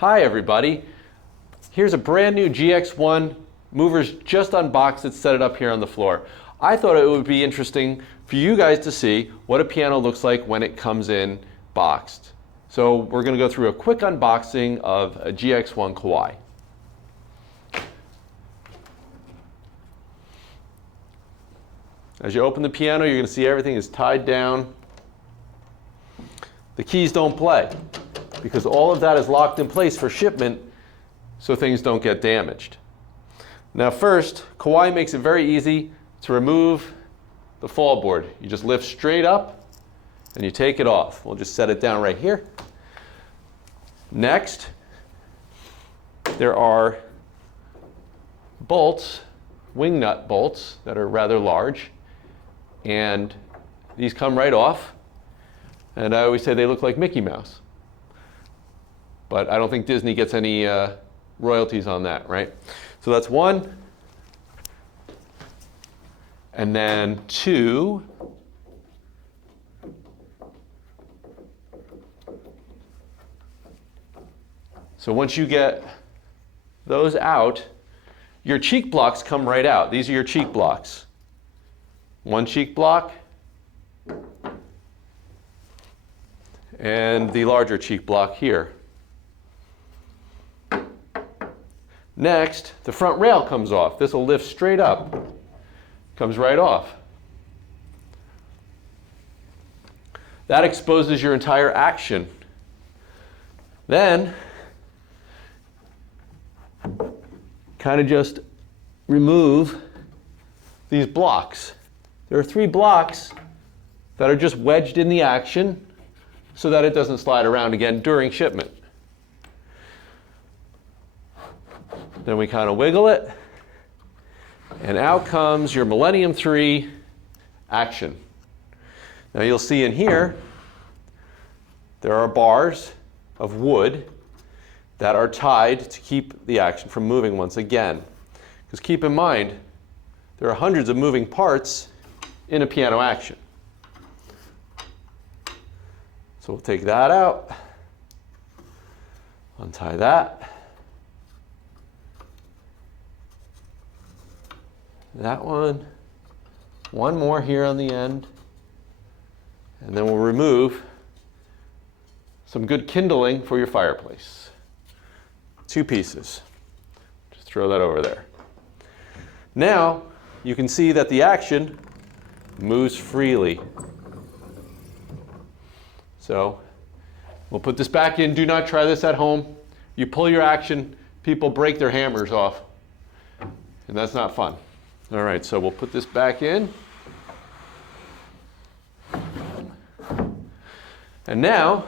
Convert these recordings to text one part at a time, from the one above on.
Hi everybody, here's a brand new GX1. Movers just unboxed it, set it up here on the floor. I thought it would be interesting for you guys to see what a piano looks like when it comes in boxed. So we're going to go through a quick unboxing of a GX1 Kawai. As you open the piano, you're going to see everything is tied down. The keys don't play, because all of that is locked in place for shipment so things don't get damaged. Now first, Kawai makes it very easy to remove the fall board. You just lift straight up and you take it off. We'll just set it down right here. Next, there are bolts, wing nut bolts that are rather large, and these come right off. And I always say they look like Mickey Mouse. But I don't think Disney gets any royalties on that, right? So that's one. And then two. So once you get those out, your cheek blocks come right out. These are your cheek blocks. One cheek block, and the larger cheek block here. Next, the front rail comes off. This will lift straight up. Comes right off. That exposes your entire action. Then, kind of just remove these blocks. There are 3 blocks that are just wedged in the action so that it doesn't slide around again during shipment. Then we kind of wiggle it, and out comes your Millennium 3 action. Now you'll see in here, there are bars of wood that are tied to keep the action from moving once again. Because keep in mind, there are hundreds of moving parts in a piano action. So we'll take that out, untie that. That one more here on the end, and then we'll remove some good kindling for your fireplace. 2 pieces. Just throw that over there. Now you can see that the action moves freely. So we'll put this back in. Do not try this at home. You pull your action, people break their hammers off, and that's not fun. All right, so we'll put this back in. And now,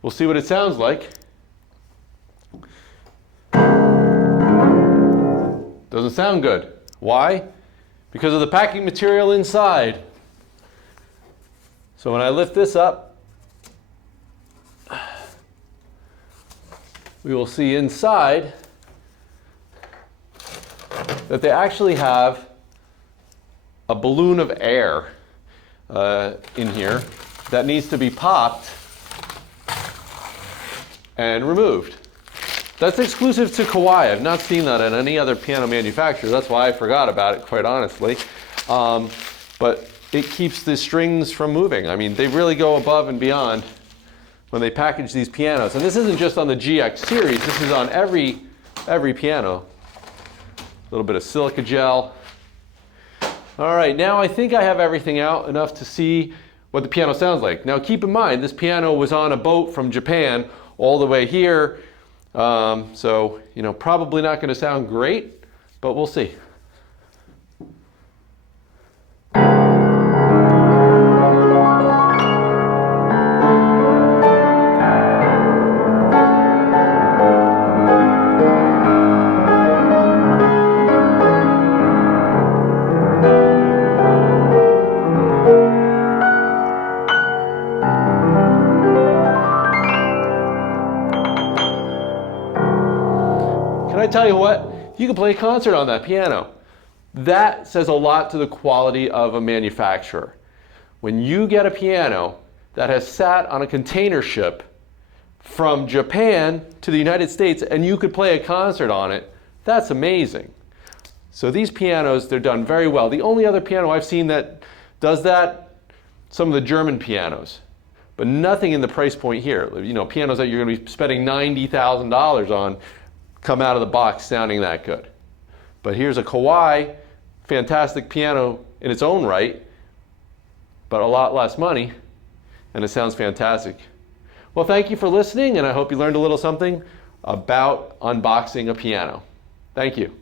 we'll see what it sounds like. Doesn't sound good. Why? Because of the packing material inside. So when I lift this up, we will see inside that they actually have a balloon of air in here that needs to be popped and removed. That's exclusive to Kawai. I've not seen that at any other piano manufacturer. That's why I forgot about it, quite honestly. But it keeps the strings from moving. I mean, they really go above and beyond when they package these pianos. And this isn't just on the GX series. This is on every piano. A little bit of silica gel. All right, now I think I have everything out enough to see what the piano sounds like. Now keep in mind, this piano was on a boat from Japan all the way here. So, probably not going to sound great, but we'll see. Can I tell you what? You can play a concert on that piano. That says a lot to the quality of a manufacturer. When you get a piano that has sat on a container ship from Japan to the United States and you could play a concert on it. That's amazing. So these pianos, they're done very well. The only other piano I've seen that does that, some of the German pianos, but nothing in the price point here. You know, pianos that you're going to be spending $90,000 on come out of the box sounding that good. But here's a Kawai, fantastic piano in its own right, but a lot less money, and it sounds fantastic. Well, thank you for listening, and I hope you learned a little something about unboxing a piano. Thank you.